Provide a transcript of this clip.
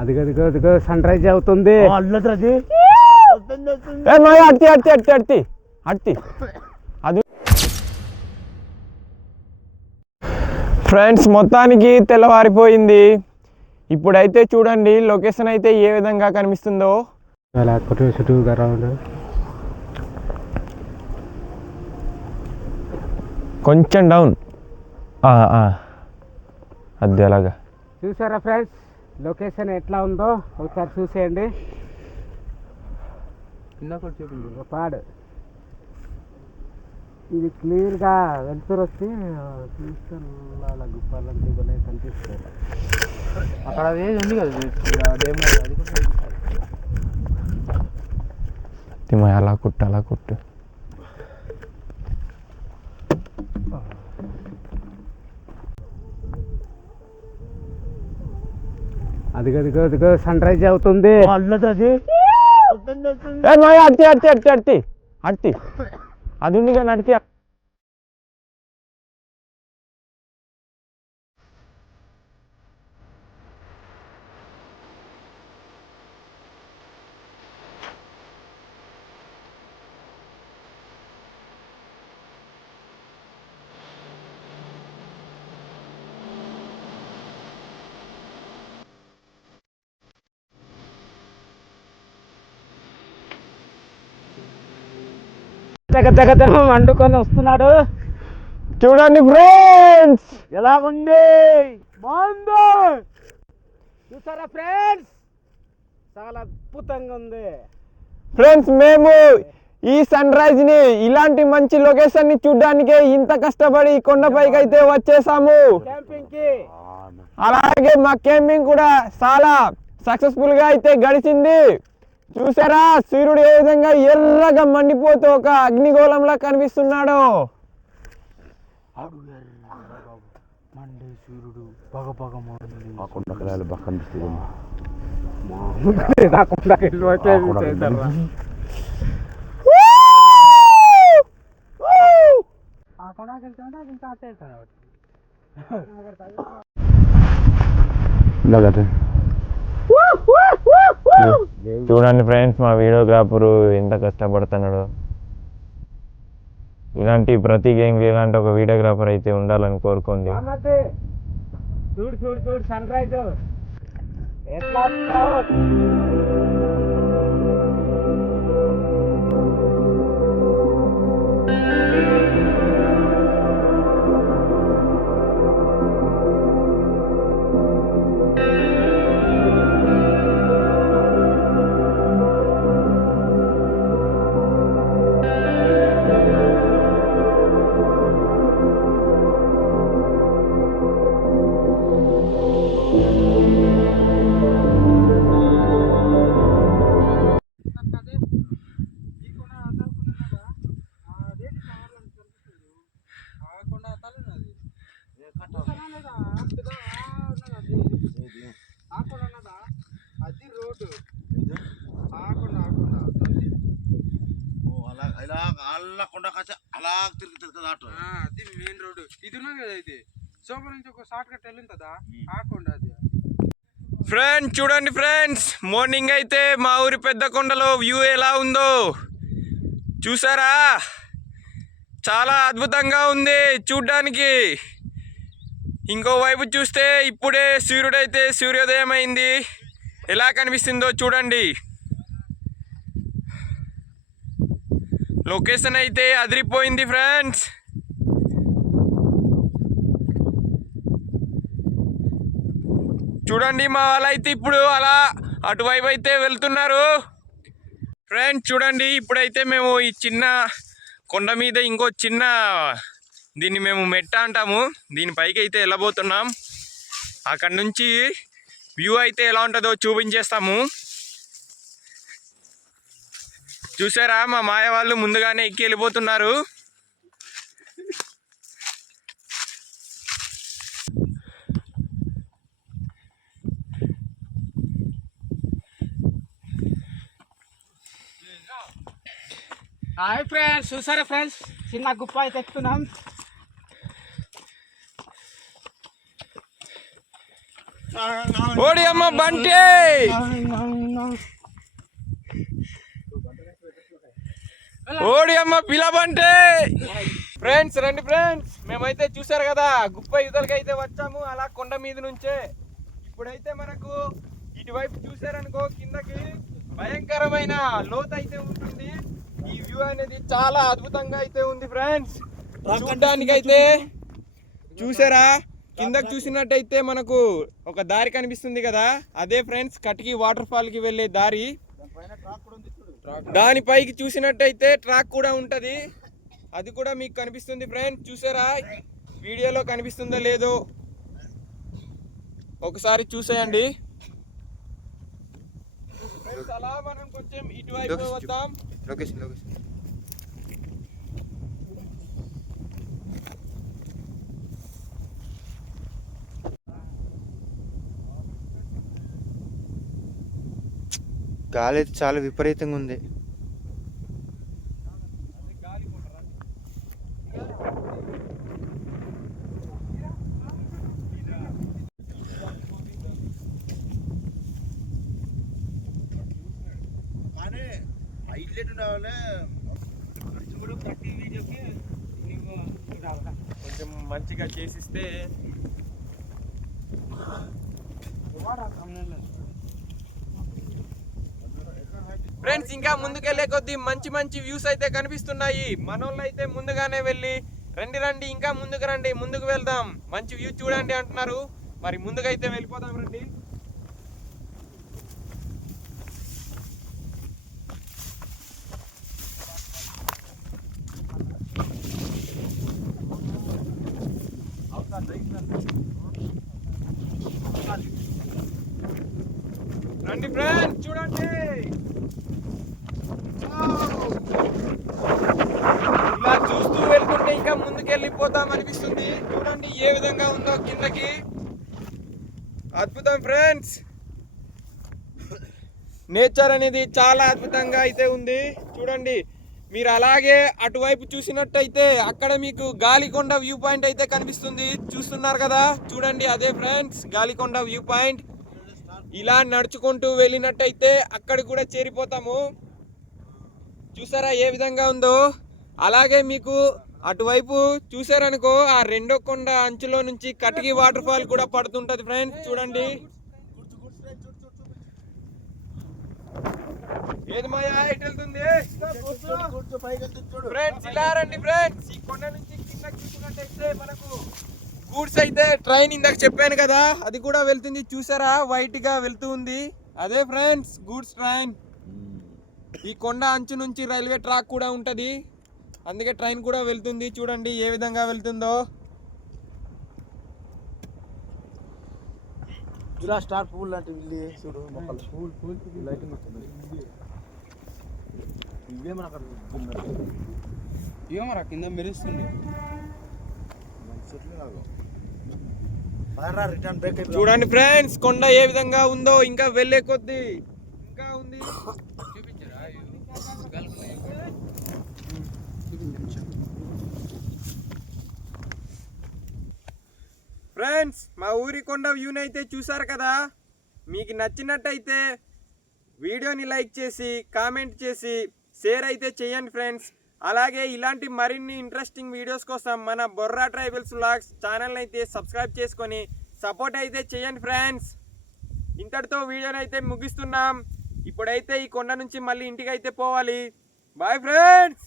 అదిగో అదిగో అదిగో సన్ రైజ్. అవుతుంది అల్లది అట్టి అట్టి అట్టి అట్టి. అట్టి. అది. ఫ్రెండ్స్ మొత్తానికి తెల్లవారిపోయింది. ఇప్పుడైతే చూడండి లొకేషన్ అయితే ఏ విధంగా కనిపిస్తుందో. అలా కొంచెం డౌన్ అది అలాగా. చూసారా ఫ్రెండ్స్ లొకేషన్ ఎట్లా ఉందో ఒకసారి చూసేయండి. పాడు. ఇది క్లియర్గా వెళ్తురు వచ్చి అలా గుప్పాలంటే భలే కనిపిస్తుంది. అక్కడ అది ఏది ఉంది కదా? డ్యామ్ అది అలా కుట్టు అలా కుట్టు. అదిగో అదిగో అదిగో సన్ రైజ్ అవుతుంది అల్లది ఏ మాయ అట్టి అట్టి అట్టి అట్టి అట్టి అది ఉంది కానీ అట్టి వండుకొని వస్తున్నాడు. చూడండి ఫ్రెండ్స్. ఎలా ఉంది? బాగుంది? చూసారా ఫ్రెండ్స్? చాలా అద్భుతంగా ఉంది. ఫ్రెండ్స్ మేము ఈ సన్ రైజ్ని ఇలాంటి మంచి లొకేషన్ని చూడడానికే ఇంత కష్టపడి కొండపైకి అయితే వచ్చేసాము. అలాగే మా క్యాంపింగ్ కూడా చాలా సక్సెస్ఫుల్గా అయితే గడిచింది. చూసారా? సూర్యుడు ఏ విధంగా ఎర్రగా మండిపోతూ ఒక అగ్నిగోళంలా కనిపిస్తున్నాడు? మండే సూర్యుడు పగ పగ మండి. కొండకరాలు బాగా కనిపిస్తుంది రాకుండా వెళ్ళి చేశారు చూడండి ఫ్రెండ్స్ మా వీడియోగ్రాఫరు ఎంత కష్టపడుతున్నాడు. ఇలాంటి ప్రతి గేమ్కి ఇలాంటి ఒక వీడియోగ్రాఫర్ అయితే ఉండాలని చూడు చూడు చూడు సన్ రైజ్ కొండ కచ్చ అలా తిరిగి తిరుగుతుంది ఆటో. అది మెయిన్ రోడ్ ఇది ఉన్నది కదా ఇది. సోపర్ నుంచి ఒక షార్ట్ కట్ వెళ్ళింది కదా ఆకుండా అది. ఫ్రెండ్స్ చూడండి ఫ్రెండ్స్ మార్నింగ్ అయితే మా ఊరి పెద్ద కొండలో వ్యూ ఎలా ఉందో. చూసారా? చాలా అద్భుతంగా ఉంది చూడ్డానికి. ఇంకో వైపు చూస్తే ఇప్పుడే సూర్యుడైతే సూర్యోదయం అయింది ఎలా కనిపిస్తుందో చూడండి. లొకేషన్ అయితే అదిరిపోయింది ఫ్రెండ్స్. చూడండి మా వాళ్ళైతే ఇప్పుడు అలా అటువైపు అయితే వెళ్తున్నారు. ఫ్రెండ్స్ చూడండి ఇప్పుడైతే మేము ఈ చిన్న కొండ మీద ఇంకో చిన్న దీన్ని మేము మెట్ట అంటాము. దీనిపైకి అయితే వెళ్ళబోతున్నాం. అక్కడ నుంచి వ్యూ అయితే ఎలా ఉంటుందో చూపించేస్తాము. చూసారా మా మాయ వాళ్ళు ముందుగానే ఎక్కి వెళ్ళిపోతున్నారు. హాయ్ ఫ్రెండ్స్ చూసారా ఫ్రెండ్స్? చిన్న గుప్ప అయితే ఎక్కుతున్నాం. ఓడి అమ్మ బంటి! ఓడి అమ్మ పిల్ల బంటి ఫ్రెండ్స్ రండి ఫ్రెండ్స్. మేమైతే చూసారు కదా గుప్ప యుద్ధలకి అయితే వచ్చాము అలా కొండ మీద నుంచే. ఇప్పుడైతే మనకు ఇటువైపు చూసారనుకో కిందకి భయంకరమైన లోతు అయితే ఉంటుంది. ఈ వ్యూ అనేది చాలా అద్భుతంగా అయితే ఉంది ఫ్రెండ్స్. చూడడానికి అయితే చూసారా కిందకి చూసినట్టయితే మనకు ఒక దారి కనిపిస్తుంది కదా. అదే ఫ్రెండ్స్ కటికి వాటర్ ఫాల్కి వెళ్ళే దారి. దానిపైకి చూసినట్టయితే ట్రాక్ కూడా ఉంటది. అది కూడా మీకు కనిపిస్తుంది ఫ్రెండ్స్ చూసారా? వీడియోలో కనిపిస్తుందో లేదో? ఒకసారి చూసేయండి. అలా మనం కొంచెం ఇటువైపు వద్దాం. గాలి అయితే చాలా విపరీతంగా ఉంది. కొంచెం మంచిగా చేసిస్తే ఫ్రెండ్స్ ఇంకా ముందుకెళ్ళే కొద్దీ మంచి మంచి వ్యూస్ అయితే కనిపిస్తున్నాయి. మనోళ్ళు అయితే ముందుగానే వెళ్ళి రండి రండి ఇంకా ముందుకు రండి ముందుకు వెళ్దాం. మంచి వ్యూ చూడండి అంటున్నారు. మరి ముందుకైతే వెళ్ళిపోదాం రండి. రండి ఫ్రెండ్స్ చూడండి ఇలా చూస్తూ వెళ్తుంటే ఇంకా ముందుకెళ్ళిపోతాం అనిపిస్తుంది చూడండి ఏ విధంగా ఉందో కిందకి. అద్భుతం ఫ్రెండ్స్. నేచర్ అనేది చాలా అద్భుతంగా అయితే ఉంది. చూడండి మీరు అలాగే అటువైపు చూసినట్టయితే అక్కడ మీకు గాలికొండ వ్యూ పాయింట్ అయితే కనిపిస్తుంది. చూస్తున్నారు కదా? చూడండి అదే ఫ్రెండ్స్ గాలికొండ వ్యూ పాయింట్. ఇలా నడుచుకుంటూ వెళ్ళినట్టయితే అక్కడ కూడా చేరిపోతాము. చూసారా ఏ విధంగా ఉందో? అలాగే మీకు అటువైపు చూసారనుకో ఆ రెండో కొండ అంచులో నుంచి కటికి వాటర్ ఫాల్ కూడా పడుతుంటది ఫ్రెండ్స్. చూడండి. ఏది మాయా ఎటు వెళ్తుంది? ఫ్రెండ్స్ ఇలా రండి ఫ్రెండ్స్. ఈ కొండ నుంచి కిందకి చూసినట్టయితే మనకు గూడ్స్ అయితే ట్రైన్ ఇందాక చెప్పాను కదా అది కూడా వెళ్తుంది. చూసారా? వైట్గా వెళ్తూ ఉంది. అదే ఫ్రెండ్స్ గూడ్స్ ట్రైన్. ఈ కొండ అంచు నుంచి రైల్వే ట్రాక్ కూడా ఉంటది. అందుకే ట్రైన్ కూడా వెళ్తుంది. చూడండి ఏ విధంగా వెళ్తుందో. జురా స్టార్ పువ్వులు లాంటివి ఇల్లు చూడు మొక్కలు. Full full. లైటింగ్ వస్తుంది ఇవే మన అక్కడ తిన్నారు. ఏమరా కింద మెరుస్తుంది. చూడండి ఫ్రెండ్స్ కొండ ఏ విధంగా ఉందో ఇంకా వెళ్ళే కొద్దీ ఇంకా ఉంది. ఫ్రెండ్స్ మా ఊరి కొండ వ్యూని అయితే చూసారు కదా? మీకు నచ్చినట్టయితే వీడియోని లైక్ చేసి కామెంట్ చేసి షేర్ అయితే చేయండి ఫ్రెండ్స్. అలాగే ఇలాంటి మరిన్ని ఇంట్రెస్టింగ్ వీడియోస్ కోసం మన బొర్రా ట్రైబల్స్ వ్లాగ్స్ ఛానల్ అయితే సబ్స్క్రైబ్ చేసుకొని సపోర్ట్ అయితే చేయండి ఫ్రెండ్స్. ఇంతటితో వీడియోని అయితే ముగిస్తున్నాం. ఇప్పుడైతే ఈ కొండ నుంచి మళ్ళీ ఇంటికి అయితే పోవాలి. Bye friends